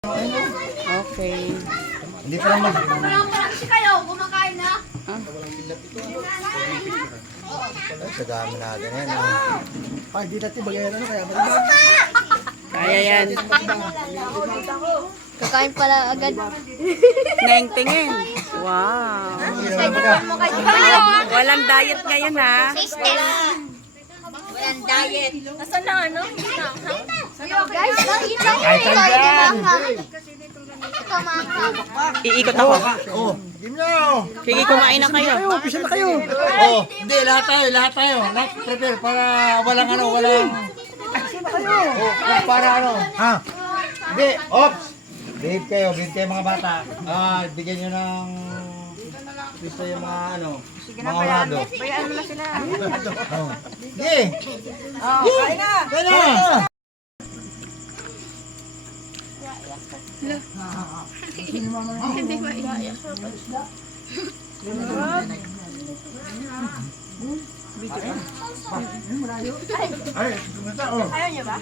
Okay. Hindi pa naman. Marami kayo, kumakain na. Ay, sa dami natin yan. Ay, di natin bagayan ano kaya malibag. Kaya yan. Kakain pala agad. Neng tingin. Wow. Walang diet ngayon ha. Walang diet. Nasaan na ano? Guys, nakita Ay, tandaan. Iikot ako. Oh, game na. Sige, kumain na kayo. Kayo, pisa na kayo. Oh, hindi, lahat tayo. Lahat prepare para walang Oh, para ano. Ha? Hindi, ops. Behave kayo mga bata. Bigyan nyo ng gusto yung mga mga orado. Bayaan mo na sila. Oh. Sige. Kain na. Kain na. Ay, kumita oh. Ayaw niyo ba?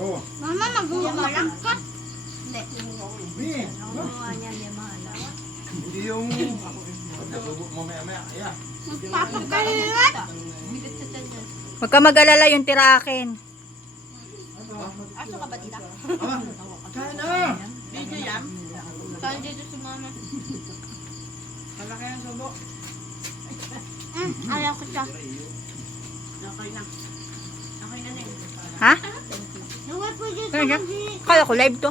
Oh. Mama, mag-uumala ka. Hindi yung mamaya. Yeah. Magpapagkalilat. Huwag ka mag-alala yung tira akin. Kain na. Kain dito si mama. Ayaw ko siya. Ha? Nawat po dito. Kaya ko live to.